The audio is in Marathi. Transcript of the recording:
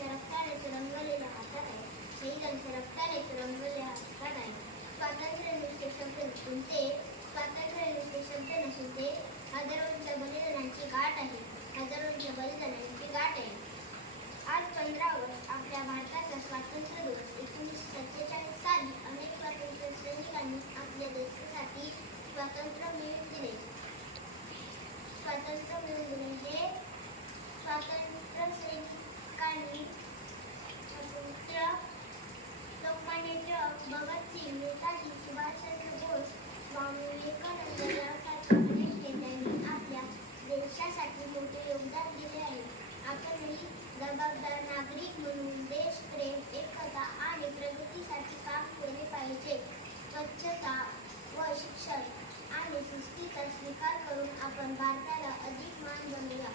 शहीदांच्या रक्ताने तुरंगलेला हातात आहे. शहीदांच्या रक्ताने तुरंगलेला हातात आहे. स्वातंत्र्य नुसते शब्द नसून ते स्वातंत्र्य नुसते शब्द नसून ते हजारोंच्या बलिदानांची गाठ आहे. हजारोंच्या बलिदानांची गाठ आहे. आज पंधरा ऑगस्ट आपल्या भारताचा स्वातंत्र्य दिवस. एकोणीसशे सत्तेचाळीस साली अनेक स्वातंत्र्य सैनिकांनी आपल्या देशासाठी स्वातंत्र्य मिळवून दिले. स्वातंत्र्य मिळवून दिले. भगतसिंग नेताजी सुभाषचंद्र बोस स्वामी विवेकानंद यासारख्या अनेक नेत्यांनी आपल्या देशासाठी मोठे योगदान दिले आहे आपणही जबाबदार नागरिक म्हणून देशप्रेम एकता आणि प्रगतीसाठी काम केले पाहिजे स्वच्छता व शिक्षण आणि सुस्तीचा स्वीकार करून आपण भारताला अधिक मान बनवूया